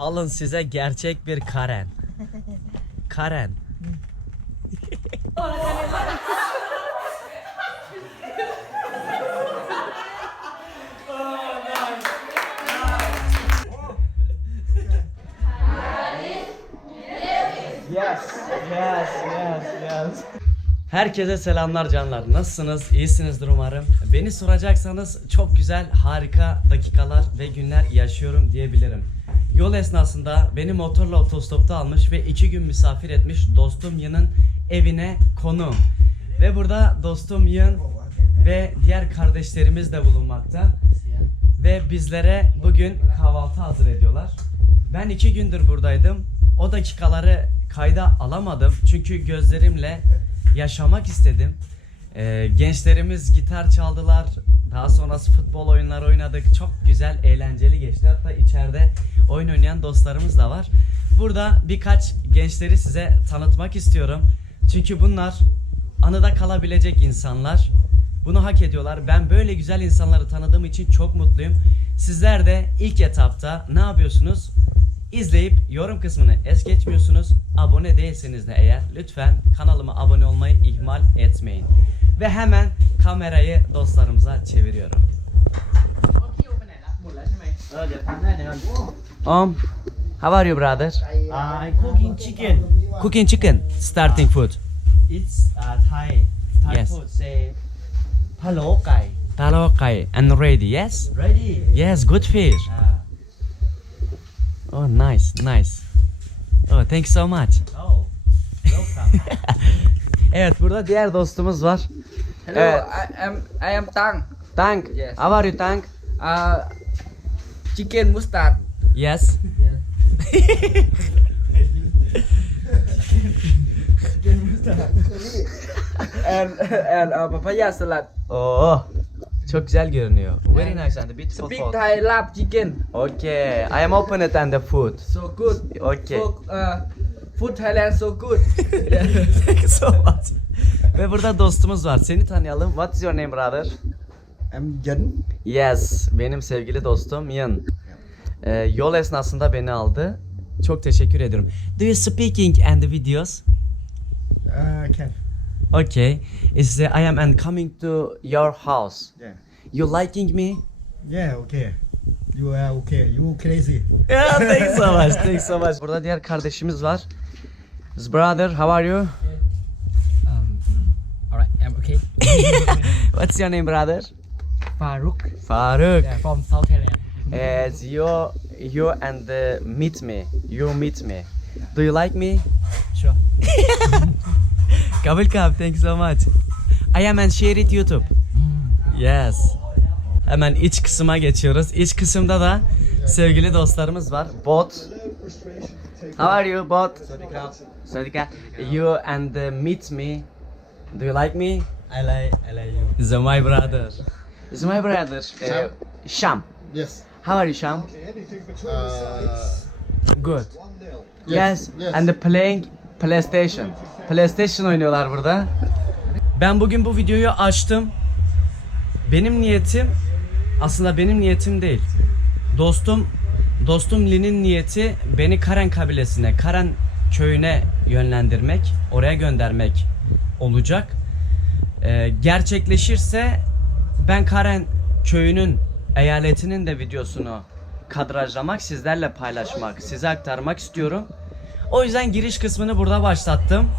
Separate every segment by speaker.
Speaker 1: Alın size gerçek bir Karen. Karen. Yes, yes, yes, yes. Herkese selamlar canlar. Nasılsınız? İyisinizdir umarım. Beni soracaksanız çok güzel, harika dakikalar ve günler yaşıyorum diyebilirim. Yol esnasında beni motorla otostopta almış ve iki gün misafir etmiş dostum Yın'ın evine konuğum. Ve burada dostum Yın ve diğer kardeşlerimiz de bulunmakta. Ve bizlere bugün kahvaltı hazır ediyorlar. Ben iki gündür buradaydım. O dakikaları kayda alamadım. Çünkü gözlerimle yaşamak istedim. Ee, gençlerimiz gitar çaldılar. Daha sonrası futbol oyunları oynadık. Çok güzel, eğlenceli geçti. Hatta içeride oyun oynayan dostlarımız da var. Burada birkaç gençleri size tanıtmak istiyorum. Çünkü bunlar anıda kalabilecek insanlar. Bunu hak ediyorlar. Ben böyle güzel insanları tanıdığım için çok mutluyum. Sizler de ilk etapta ne yapıyorsunuz? İzleyip yorum kısmını es geçmiyorsunuz. Abone değilseniz de eğer lütfen kanalıma abone olmayı ihmal etmeyin. Ve hemen kamerayı dostlarımıza çeviriyorum. Um, how are you, brother?
Speaker 2: I'm cooking chicken.
Speaker 1: Cooking chicken, starting food.
Speaker 2: It's uh, Thai. Thai
Speaker 1: Yes.
Speaker 2: food say
Speaker 1: palo kai. Talokai and ready, yes?
Speaker 2: Ready?
Speaker 1: Yes, good fish.
Speaker 2: Uh,
Speaker 1: Oh, nice, nice. Oh, thank you so much.
Speaker 2: oh, welcome.
Speaker 1: Evet, burada diğer dostumuz var.
Speaker 3: Hello,
Speaker 1: Uh,
Speaker 3: I am I am Tang.
Speaker 1: Tang.
Speaker 3: Yes.
Speaker 1: how are you Tang?
Speaker 3: Uh, Chicken mustard
Speaker 1: Yes.
Speaker 3: and and uh, papaya salad
Speaker 1: Oo. Çok güzel görünüyor. Very nice and beautiful
Speaker 3: Speak
Speaker 1: food.
Speaker 3: Thai lab chicken
Speaker 1: Okay, I am open it and the food.
Speaker 3: so good
Speaker 1: Okay.
Speaker 3: so, uh, food Thailand so good
Speaker 1: Thank you so much. Ve burada dostumuz var. Seni tanıyalım. What is your name brother?
Speaker 4: Em Dấn
Speaker 1: Yes, benim sevgili dostum Yın. Ee, yol esnasında beni aldı. Çok teşekkür ediyorum. Do you speaking and the videos?
Speaker 4: uh, Can
Speaker 1: Okay. Is I am and coming to your house.
Speaker 4: Yeah
Speaker 1: You liking me?
Speaker 4: Yeah okay You are okay You crazy
Speaker 1: Yeah, thanks so much. Thanks so much. Burada diğer kardeşimiz var. His brother, how are you?
Speaker 3: um, alright I'm okay
Speaker 1: What's your name, brother?
Speaker 3: Farooq
Speaker 1: Faruk.
Speaker 3: yeah, from South Thailand
Speaker 1: As you you and uh, meet me. You meet me. Do you like me?
Speaker 3: sure
Speaker 1: Kabul kab. Thanks so much. I am and share it YouTube. Yes. Hemen iç kısma geçiyoruz. İç kısımda da sevgili dostlarımız var. Bot. How are you, Bot? Sawadika. You and uh, meet me. Do you like me?
Speaker 2: I like I like you
Speaker 1: He's my brother. He's my brother. Uh, Sham.
Speaker 4: Yes
Speaker 1: How are you, Sham?
Speaker 4: uh,
Speaker 1: Good.
Speaker 4: Yes,
Speaker 1: Yes.
Speaker 4: yes.
Speaker 1: And the playing PlayStation. PlayStation oynuyorlar burada. Ben bugün bu videoyu açtım. Benim niyetim aslında benim niyetim değil. Dostum dostum Lin'in niyeti beni Karen kabilesine, Karen köyüne yönlendirmek, oraya göndermek olacak. Ee, gerçekleşirse ben Karen köyünün eyaletinin de videosunu kadrajlamak, sizlerle paylaşmak, size aktarmak istiyorum. O yüzden giriş kısmını burada başlattım.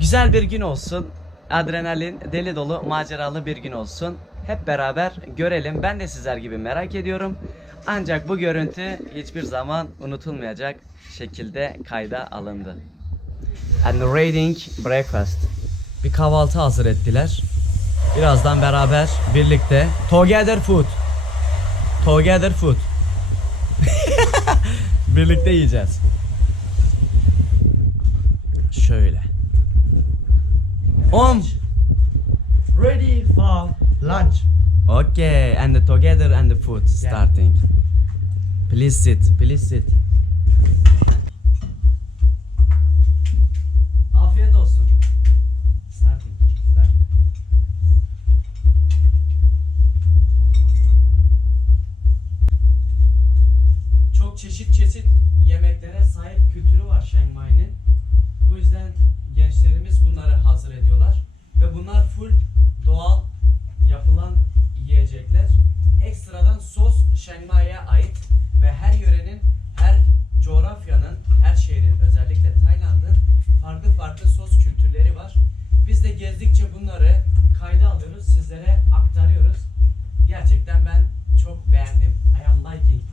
Speaker 1: Güzel bir gün olsun. Adrenalin, deli dolu, maceralı bir gün olsun. Hep beraber görelim. Ben de sizler gibi merak ediyorum. Ancak bu görüntü hiçbir zaman unutulmayacak şekilde kayda alındı. And raiding breakfast. Bir kahvaltı hazır ettiler. Birazdan beraber birlikte together food. Together food. birlikte yiyeceğiz. Şöyle. Om.
Speaker 2: ready for lunch
Speaker 1: Okay, and the together and the food starting. Please sit, please sit. Sizlere aktarıyoruz. Gerçekten ben çok beğendim. I am liking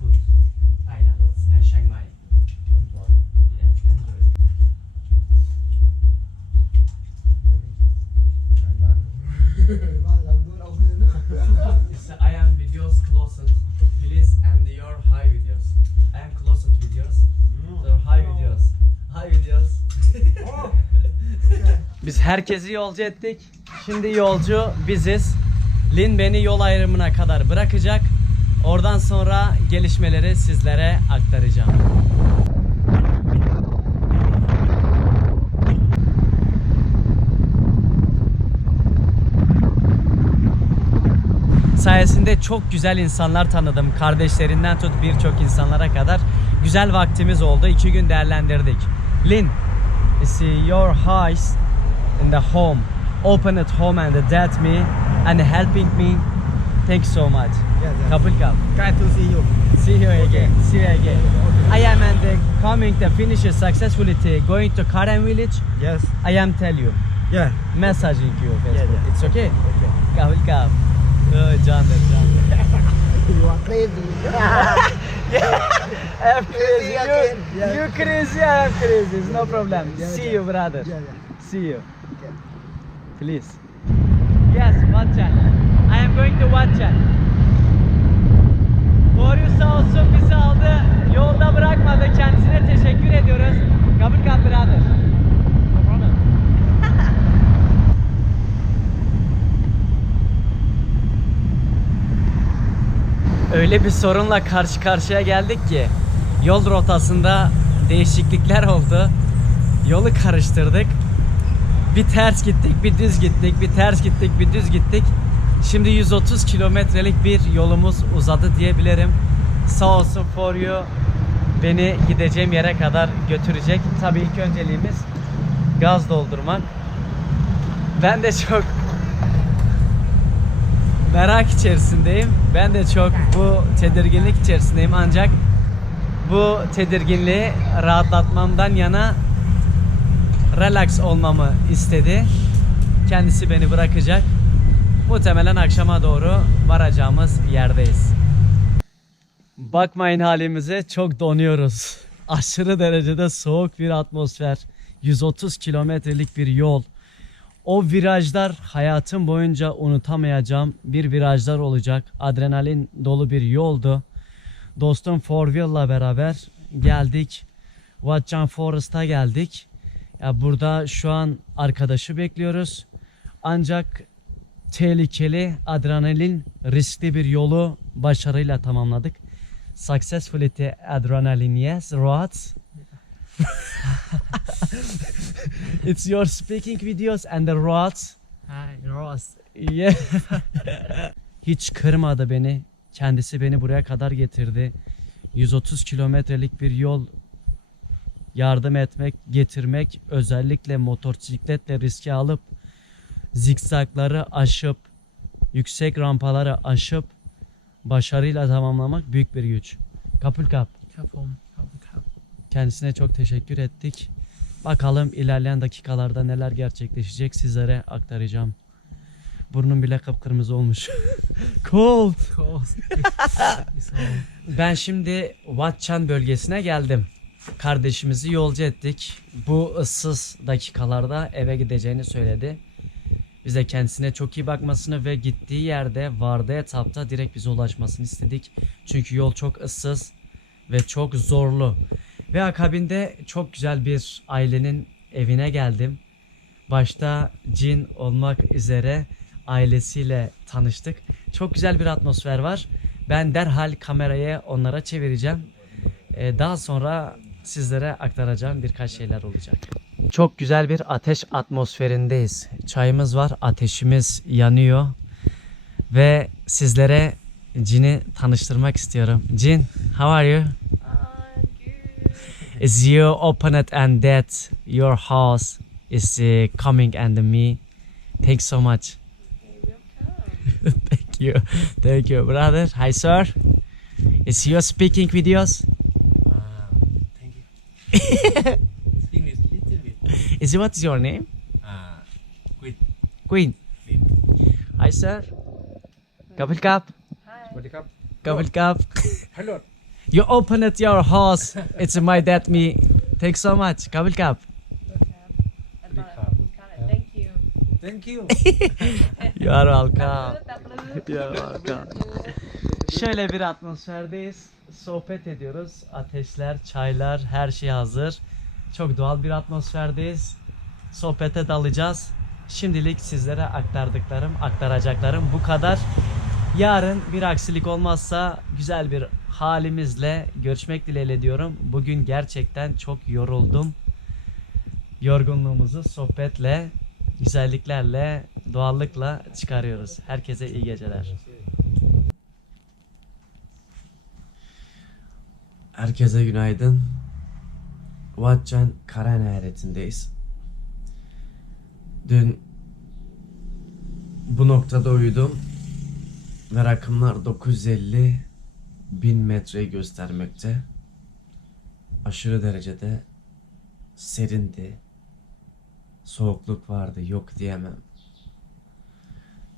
Speaker 1: herkesi yolcu ettik. Şimdi yolcu biziz. Lin beni yol ayrımına kadar bırakacak. Oradan sonra gelişmeleri sizlere aktaracağım. sayesinde çok güzel insanlar tanıdım. Kardeşlerinden tut birçok insanlara kadar güzel vaktimiz oldu. İki gün değerlendirdik. Lin, see your eyes in the home, open at home and that me and helping me. Thank you so much.
Speaker 4: Yes, yes.
Speaker 1: Cup.
Speaker 4: Glad to see you.
Speaker 1: See you again. See you again. I am and uh, coming to finish successfully to going to Karen village.
Speaker 4: Yes.
Speaker 1: I am tell you,
Speaker 4: Yeah.
Speaker 1: messaging you. Facebook.
Speaker 4: Yeah, yeah.
Speaker 1: It's okay.
Speaker 4: Okay.
Speaker 1: Cup. Oh, candır candır.
Speaker 4: You are crazy. yeah.
Speaker 1: I'm crazy.
Speaker 4: Crazy
Speaker 1: You.
Speaker 4: Yeah.
Speaker 1: you crazy, I'm crazy. It's no problem. See you, brother.
Speaker 4: Yeah, yeah.
Speaker 1: See you. Please. Yes, Watchan. I am going to Watchan. Boryu sağ olsun bizi aldı. Yolda bırakmadı. Kendisine teşekkür ediyoruz. Kabul kap brother. Öyle bir sorunla karşı karşıya geldik ki yol rotasında değişiklikler oldu. Yolu karıştırdık. Bir ters gittik, bir düz gittik, bir ters gittik, bir düz gittik. Şimdi 130 kilometrelik bir yolumuz uzadı diyebilirim. Sağ olsun for you beni gideceğim yere kadar götürecek. Tabii ilk önceliğimiz gaz doldurmak. Ben de çok merak içerisindeyim. Ben de çok bu tedirginlik içerisindeyim ancak bu tedirginliği rahatlatmamdan yana relax olmamı istedi. Kendisi beni bırakacak. Muhtemelen akşama doğru varacağımız yerdeyiz. Bakmayın halimize çok donuyoruz. Aşırı derecede soğuk bir atmosfer. 130 kilometrelik bir yol. O virajlar hayatım boyunca unutamayacağım bir virajlar olacak. Adrenalin dolu bir yoldu. Dostum Forville'la beraber geldik. Watchan Forest'a geldik. Ya burada şu an arkadaşı bekliyoruz. Ancak tehlikeli, adrenalin, riskli bir yolu başarıyla tamamladık. Successfully the adrenaline, yes, right? It's your speaking videos and the roads.
Speaker 3: Hi, Ross.
Speaker 1: Yeah. Hiç kırmadı beni. Kendisi beni buraya kadar getirdi. 130 kilometrelik bir yol yardım etmek, getirmek özellikle motosikletle riske alıp zikzakları aşıp yüksek rampaları aşıp başarıyla tamamlamak büyük bir güç. Kapul kap.
Speaker 3: Kapum.
Speaker 1: Kendisine çok teşekkür ettik. Bakalım ilerleyen dakikalarda neler gerçekleşecek sizlere aktaracağım. Burnum bile kıpkırmızı olmuş. Cold.
Speaker 3: Cold.
Speaker 1: ben şimdi Watchan bölgesine geldim. Kardeşimizi yolcu ettik. Bu ıssız dakikalarda eve gideceğini söyledi. Bize kendisine çok iyi bakmasını ve gittiği yerde vardığı etapta direkt bize ulaşmasını istedik. Çünkü yol çok ıssız ve çok zorlu. Ve akabinde çok güzel bir ailenin evine geldim. Başta Cin olmak üzere ailesiyle tanıştık. Çok güzel bir atmosfer var. Ben derhal kamerayı onlara çevireceğim. Ee, daha sonra sizlere aktaracağım birkaç şeyler olacak. Çok güzel bir ateş atmosferindeyiz. Çayımız var, ateşimiz yanıyor. Ve sizlere Cin'i tanıştırmak istiyorum. Cin, how are you? Is you open it and that your house is uh, coming and me. Thanks so much. Thank you. Thank you, brother. Hi, sir. Is you speaking videos? Is it what's your name?
Speaker 3: Uh,
Speaker 1: Queen.
Speaker 3: Queen.
Speaker 1: Hi, sir. Kapil Cup. Hi. Cup.
Speaker 3: Hello.
Speaker 1: You open at your house. it's my dad, me. Thanks so much. Kapil Cup.
Speaker 5: Thank you.
Speaker 3: Thank you.
Speaker 1: you are welcome. you are welcome. Şöyle bir atmosferdeyiz. Sohbet ediyoruz. Ateşler, çaylar, her şey hazır. Çok doğal bir atmosferdeyiz. Sohbete dalacağız. Şimdilik sizlere aktardıklarım, aktaracaklarım bu kadar. Yarın bir aksilik olmazsa güzel bir halimizle görüşmek dileğiyle diyorum. Bugün gerçekten çok yoruldum. Yorgunluğumuzu sohbetle, güzelliklerle, doğallıkla çıkarıyoruz. Herkese iyi geceler. Herkese günaydın. Vatcan Karen eyaretindeyiz. Dün bu noktada uyudum ve rakımlar 950 bin metreyi göstermekte. Aşırı derecede serindi. Soğukluk vardı, yok diyemem.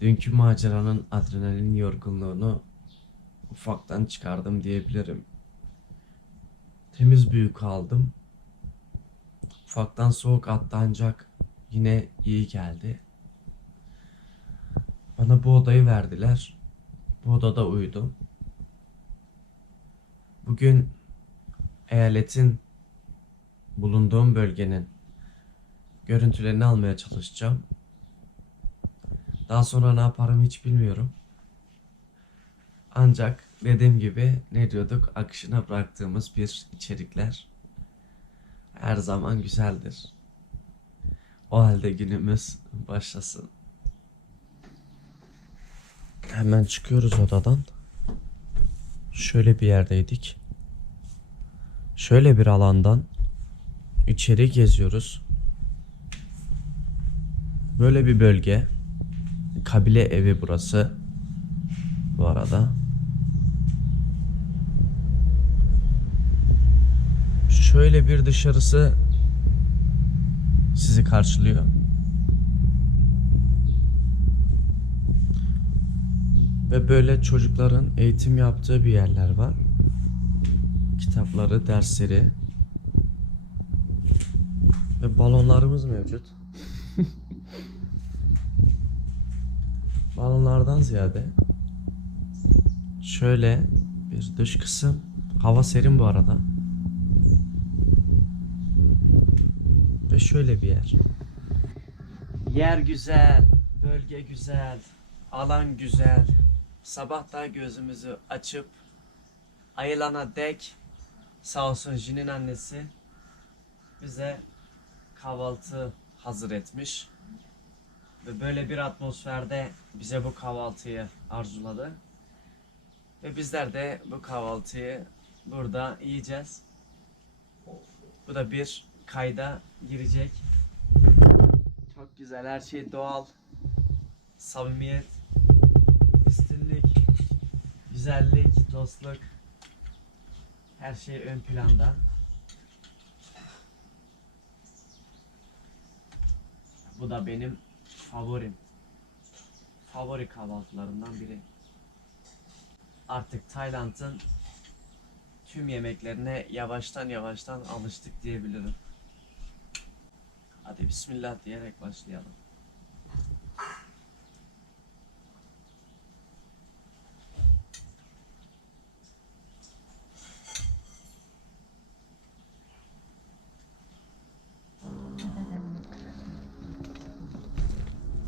Speaker 1: Dünkü maceranın adrenalin yorgunluğunu ufaktan çıkardım diyebilirim. Temiz bir uyku aldım. Ufaktan soğuk attı ancak yine iyi geldi. Bana bu odayı verdiler. Bu odada uyudum. Bugün eyaletin bulunduğum bölgenin görüntülerini almaya çalışacağım. Daha sonra ne yaparım hiç bilmiyorum. Ancak dediğim gibi ne diyorduk akışına bıraktığımız bir içerikler her zaman güzeldir. O halde günümüz başlasın. Hemen çıkıyoruz odadan. Şöyle bir yerdeydik. Şöyle bir alandan içeri geziyoruz. Böyle bir bölge. Kabile evi burası. Bu arada. Şöyle bir dışarısı sizi karşılıyor. Ve böyle çocukların eğitim yaptığı bir yerler var. Kitapları, dersleri ve balonlarımız mevcut. Balonlardan ziyade şöyle bir dış kısım. Hava serin bu arada. Şöyle bir yer. Yer güzel, bölge güzel, alan güzel. Sabah da gözümüzü açıp ayılana dek sağ olsun Jin'in annesi bize kahvaltı hazır etmiş. Ve böyle bir atmosferde bize bu kahvaltıyı arzuladı. Ve bizler de bu kahvaltıyı burada yiyeceğiz. Bu da bir kayda girecek. Çok güzel, her şey doğal. Samimiyet, üstünlük, güzellik, dostluk. Her şey ön planda. Bu da benim favorim. Favori kahvaltılarımdan biri. Artık Tayland'ın tüm yemeklerine yavaştan yavaştan alıştık diyebilirim. Hadi bismillah diyerek başlayalım.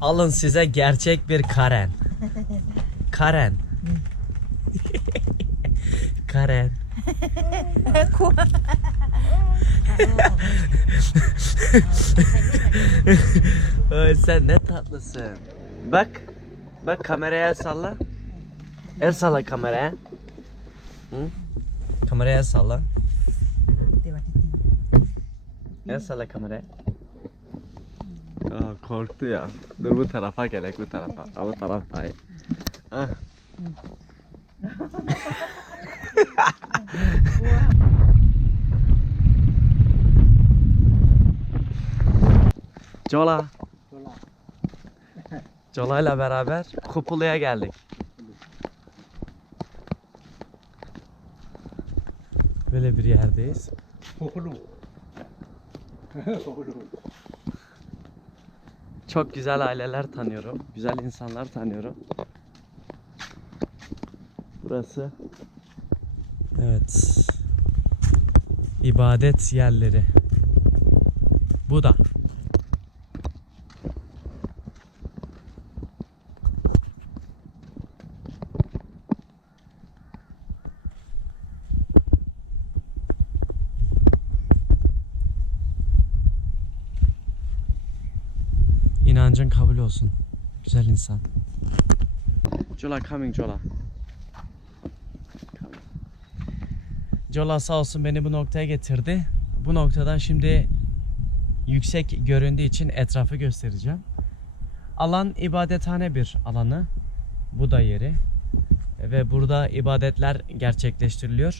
Speaker 1: Alın size gerçek bir Karen. Karen. Karen. Ay sen ne tatlısın. Bak. Bak kameraya el salla. El salla kameraya. Hı? Kameraya el salla. El salla kameraya. Aa, korktu ya. Dur bu tarafa gerek bu tarafa. Bu taraf iyi. Ah. Cola. Cola ile beraber Kupulu'ya geldik. Böyle bir yerdeyiz.
Speaker 3: Kokulu.
Speaker 1: Çok güzel aileler tanıyorum. Güzel insanlar tanıyorum. Burası Evet. İbadet yerleri. Bu da. Kabul olsun. Güzel insan. Jola coming Jola. Jola sağ olsun beni bu noktaya getirdi. Bu noktadan şimdi yüksek göründüğü için etrafı göstereceğim. Alan ibadethane bir alanı. Bu da yeri. Ve burada ibadetler gerçekleştiriliyor.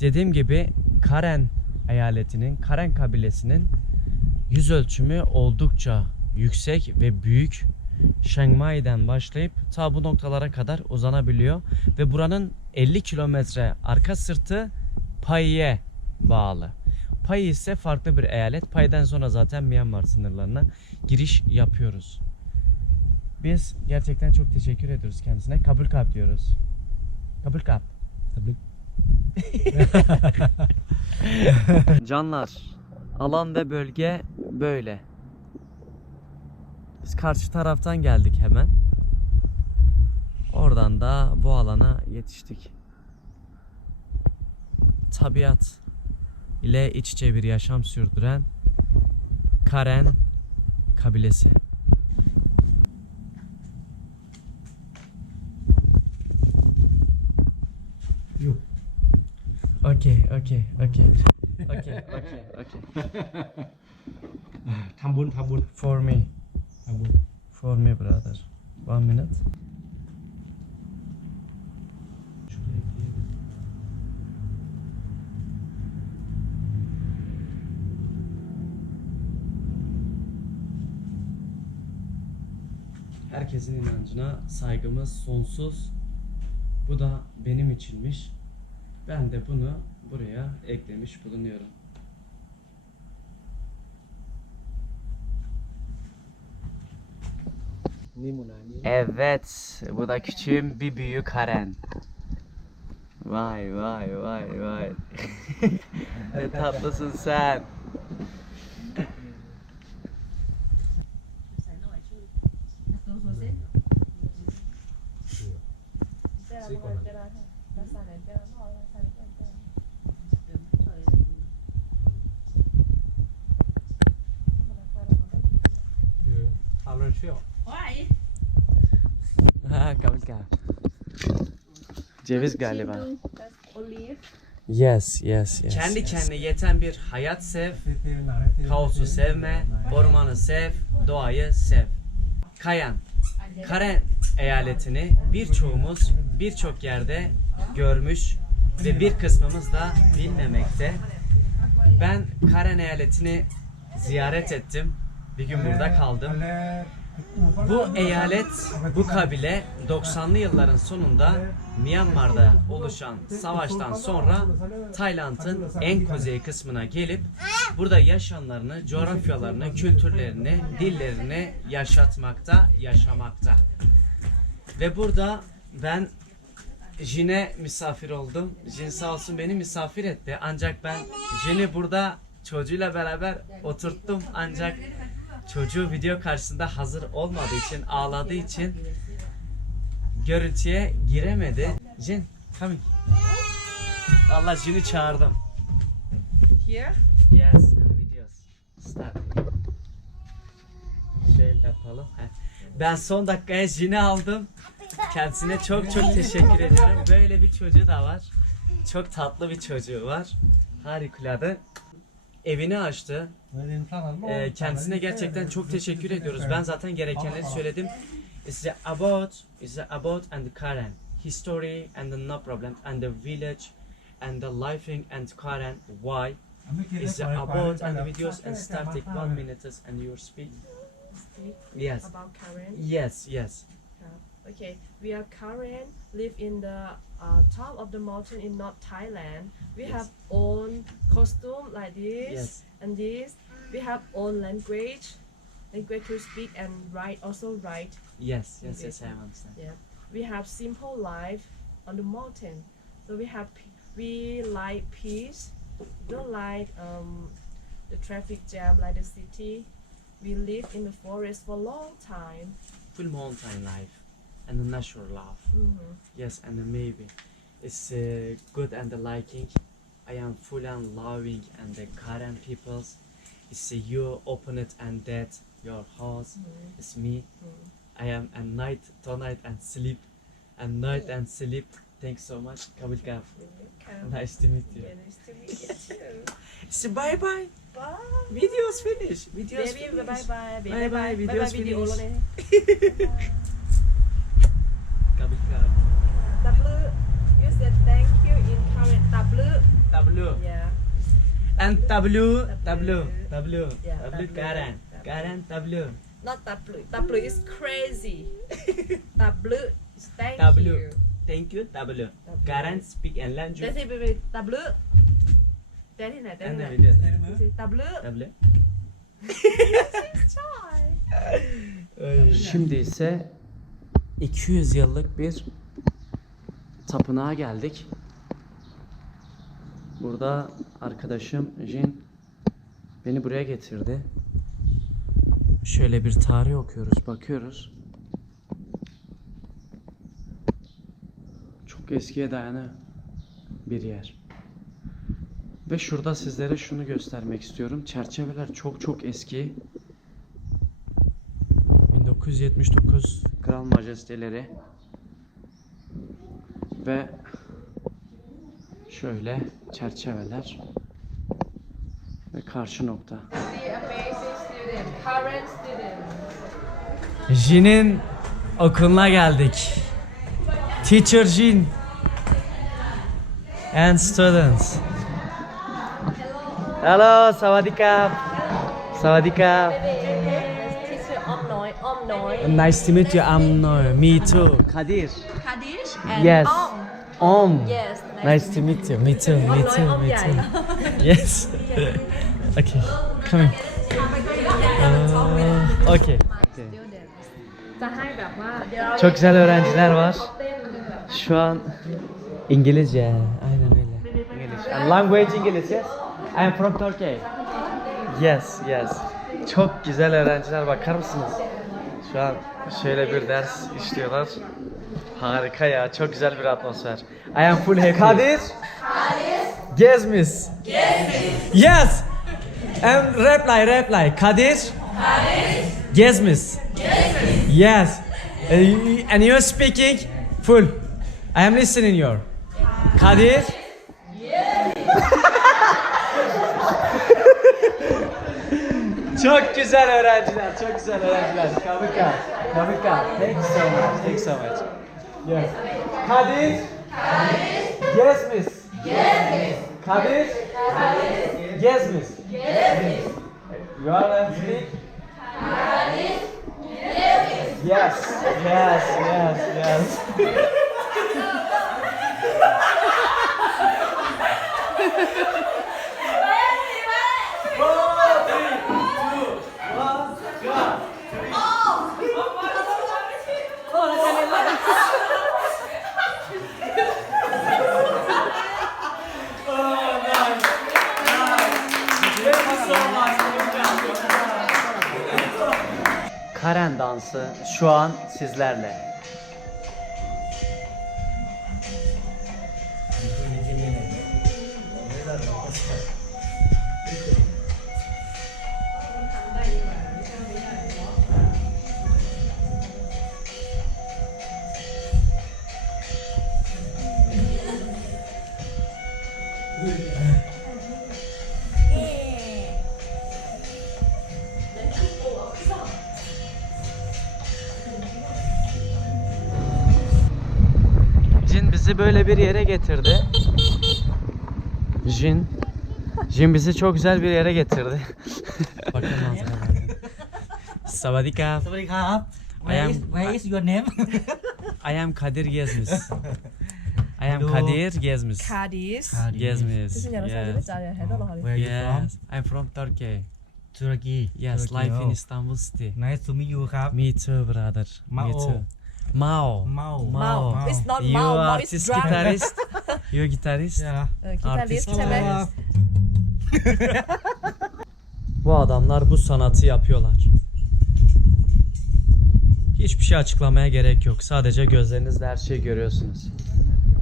Speaker 1: Dediğim gibi Karen eyaletinin, Karen kabilesinin yüz ölçümü oldukça yüksek ve büyük. Chiang Mai'den başlayıp ta bu noktalara kadar uzanabiliyor ve buranın 50 kilometre arka sırtı Pai'ye bağlı. Pai ise farklı bir eyalet. Pai'den sonra zaten Myanmar sınırlarına giriş yapıyoruz. Biz gerçekten çok teşekkür ediyoruz kendisine. Kabul kap diyoruz. Kabul kap. Canlar, alan ve bölge böyle. Biz karşı taraftan geldik hemen. Oradan da bu alana yetiştik. Tabiat ile iç içe bir yaşam sürdüren Karen kabilesi. Yok. Okey, okey,
Speaker 3: okey. Okey, okey, okey. Tam bun, tam bun.
Speaker 1: For me. For me brother. One minute. Herkesin inancına saygımız sonsuz. Bu da benim içinmiş. Ben de bunu buraya eklemiş bulunuyorum. Evet, bu da küçüğüm bir büyük Karen. Vay vay vay vay. ne tatlısın sen.
Speaker 3: Paylaşıyor.
Speaker 1: Ha, kal. Ceviz galiba. Yes, yes, yes. Kendi kendine yeten bir hayat sev, kaosu sevme, ormanı sev, doğayı sev. Kayan, Karen eyaletini birçoğumuz birçok yerde görmüş ve bir kısmımız da bilmemekte. Ben Karen eyaletini ziyaret ettim. Bir gün burada kaldım. Bu eyalet, bu kabile 90'lı yılların sonunda Myanmar'da oluşan savaştan sonra Tayland'ın en kuzey kısmına gelip burada yaşamlarını, coğrafyalarını, kültürlerini, dillerini yaşatmakta, yaşamakta. Ve burada ben Jin'e misafir oldum. Jin sağ olsun beni misafir etti. Ancak ben Jin'i burada çocuğuyla beraber oturttum. Ancak çocuğu video karşısında hazır olmadığı için, ağladığı için görüntüye giremedi. Jin, coming. Allah Jin'i çağırdım.
Speaker 5: Here.
Speaker 1: Yes, videos. Start. Şöyle yapalım. Ben son dakikaya Jin'i aldım. Kendisine çok çok teşekkür ediyorum. Böyle bir çocuğu da var. Çok tatlı bir çocuğu var. Harikulade. Evini açtı. Ee, kendisine gerçekten çok teşekkür ediyoruz. Ben zaten gerekenleri söyledim. It's about it's about and Karen history and the no problem and the village and the living and Karen why is about and the videos and start take one minute and you. Speak Yes.
Speaker 5: about Karen.
Speaker 1: Yes, yes.
Speaker 5: Okay, we are Karen. Live in the uh, top of the mountain in North Thailand. We
Speaker 1: Yes.
Speaker 5: have own costume like this
Speaker 1: Yes.
Speaker 5: and this. We have own language, language to speak and write. Also write.
Speaker 1: Yes, yes, yes, I understand. Yeah.
Speaker 5: We have simple life on the mountain. So we have we like peace. Don't like um, the traffic jam like the city. We live in the forest for a long time.
Speaker 1: Full mountain life and the natural love.
Speaker 5: Mhm.
Speaker 1: Yes, and maybe it's uh, good and the liking. I am full and loving and the current peoples. It's uh, you open it and that your house.
Speaker 5: Mhm.
Speaker 1: It's me.
Speaker 5: Mhm.
Speaker 1: I am at night, tonight and sleep, and night and sleep. Thanks so much, Kabil Kaf. Nice to meet you.
Speaker 5: Yeah, nice to meet you too.
Speaker 1: So bye bye.
Speaker 5: Bye.
Speaker 1: Videos finished. Videos
Speaker 5: Baby,
Speaker 1: finish.
Speaker 5: bye bye.
Speaker 1: Bye bye,
Speaker 5: Bye bye
Speaker 1: videos
Speaker 5: video
Speaker 1: finish.
Speaker 5: luôn đi. W. Yeah.
Speaker 1: And W. W.
Speaker 5: W.
Speaker 1: W.
Speaker 5: Yeah.
Speaker 1: W. Karen. Karen W.
Speaker 5: Not W. W is crazy. İs thank
Speaker 1: W.
Speaker 5: you.
Speaker 1: Thank you, W. Karen speak and language.
Speaker 5: Để thì baby này.
Speaker 1: videos.
Speaker 5: You say W.
Speaker 1: W.
Speaker 5: Try.
Speaker 1: Şimdi ise 200 yıllık bir tapınağa geldik. Burada arkadaşım Jin beni buraya getirdi. Şöyle bir tarih okuyoruz, bakıyoruz. Çok eskiye dayanı bir yer. Ve şurada sizlere şunu göstermek istiyorum. Çerçeveler çok çok eski. 1979 Kral Majesteleri ve şöyle çerçeveler ve karşı nokta. Jin'in okuluna geldik. Teacher Jin and students. Hello, sawadika. Sawadika. Nice to meet you. I'm no, me too. Kadir.
Speaker 5: Kadish and
Speaker 1: Yes.
Speaker 5: Om.
Speaker 1: Om.
Speaker 5: Yes.
Speaker 1: Nice to meet you. Me too. Me too. Me too. Yes. okay. Come in. Uh, okay. Çok güzel öğrenciler var. Şu an İngilizce. Aynen öyle. İngiliz. Language İngiliz. Yes. I'm from Turkey. Yes, yes. Çok güzel öğrenciler bakar mısınız? Şu an şöyle bir ders işliyorlar. Harika ya, çok güzel bir atmosfer. I am full happy. Kadir. Gezmiş. Yes. And reply, reply. Kadir. Gezmiş. Yes. Uh, you- and you're speaking full. I am listening you. Kadir. Çok güzel öğrenciler, çok güzel öğrenciler. Kabika, kabika. Thank you so much, thank you so much. Yes. Kadir. Kadir. Yes, miss. Yes, miss. Kadir. Kadir. Yes, miss. Yes, miss. You are speak. Yes, yes, yes, yes. Karen dansı şu an sizlerle. bir yere getirdi. Jin. Jin bizi çok güzel bir yere getirdi. Bakın manzaralara. Savadika.
Speaker 6: สวัสดีครับ
Speaker 1: I am-
Speaker 6: Where is Where is your name
Speaker 1: I am Kadir Gezmiş. I am
Speaker 6: Hello.
Speaker 1: Kadir Gezmiş.
Speaker 5: Cadiz.
Speaker 1: Gezmiş.
Speaker 5: Thế xin chào nó sao
Speaker 1: Yes.
Speaker 5: chào hãy đó là
Speaker 6: Where are you from
Speaker 1: Yes. I'm from Turkey.
Speaker 6: Turkey
Speaker 1: Yes,
Speaker 6: Turkey,
Speaker 1: life in
Speaker 6: oh.
Speaker 1: Istanbul city.
Speaker 6: Nice to meet you ครับ
Speaker 1: Me too, brother. Me
Speaker 6: Mao.
Speaker 1: too. Mao.
Speaker 6: Mao.
Speaker 5: Mao.
Speaker 6: Mao.
Speaker 5: It's not
Speaker 1: you
Speaker 5: Mao. Mao is
Speaker 1: artist,
Speaker 5: drunk.
Speaker 1: guitarist. you guitarist.
Speaker 6: Yeah. Uh,
Speaker 5: ee, Gitarist
Speaker 1: Artist. Bu adamlar bu sanatı yapıyorlar. Hiçbir şey açıklamaya gerek yok. Sadece gözlerinizle her şeyi görüyorsunuz.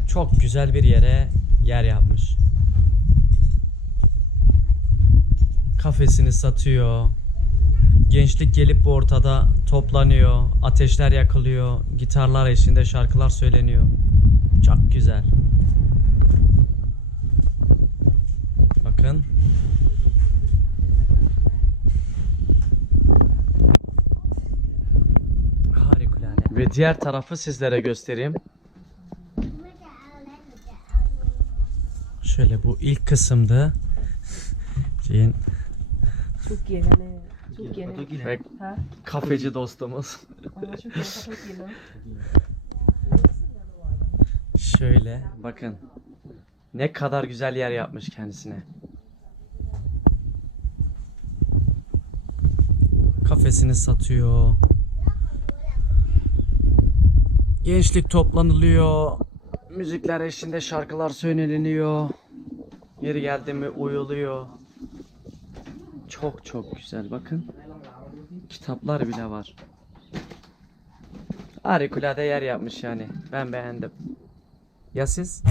Speaker 1: Çok güzel bir yere yer yapmış. Kafesini satıyor. Gençlik gelip bu ortada toplanıyor. Ateşler yakılıyor. Gitarlar eşliğinde şarkılar söyleniyor. Çok güzel. Bakın. Harikulade. Ve diğer tarafı sizlere göstereyim. Şöyle bu ilk kısımdı. Şeyin
Speaker 5: Chu Kiền Kiền này.
Speaker 1: ve kafeci dostumuz. Şöyle bakın. Ne kadar güzel yer yapmış kendisine. Kafesini satıyor. Gençlik toplanılıyor. Müzikler eşliğinde şarkılar söyleniyor. Yeri geldi mi uyuluyor. Çok çok güzel bakın. Kitaplar bile var. Harikulade yer yapmış yani. Ben beğendim. Ya siz?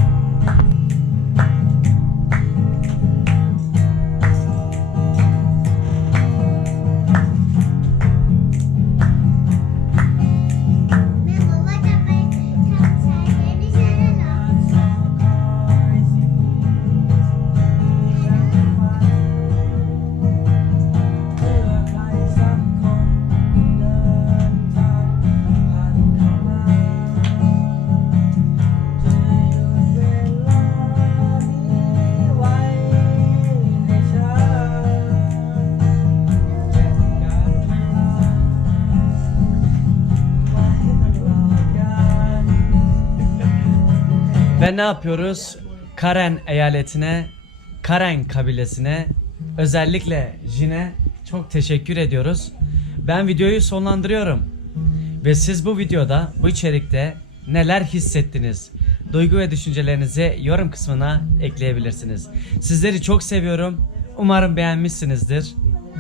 Speaker 1: Ve ne yapıyoruz? Karen eyaletine, Karen kabilesine, özellikle Jin'e çok teşekkür ediyoruz. Ben videoyu sonlandırıyorum. Ve siz bu videoda, bu içerikte neler hissettiniz? Duygu ve düşüncelerinizi yorum kısmına ekleyebilirsiniz. Sizleri çok seviyorum. Umarım beğenmişsinizdir.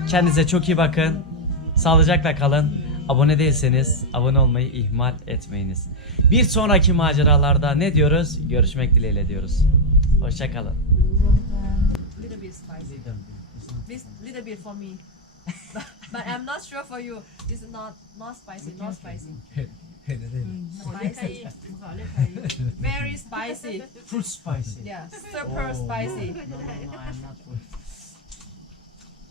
Speaker 1: Kendinize çok iyi bakın. Sağlıcakla kalın. Abone değilseniz abone olmayı ihmal etmeyiniz. Bir sonraki maceralarda ne diyoruz? Görüşmek dileğiyle diyoruz. Hoşçakalın.
Speaker 5: Little but, I'm not sure for you. This is not not spicy, not spicy. spicy. Very spicy.
Speaker 3: Fruit spicy.
Speaker 5: Yeah, super oh, spicy.
Speaker 3: No, no, no, I'm not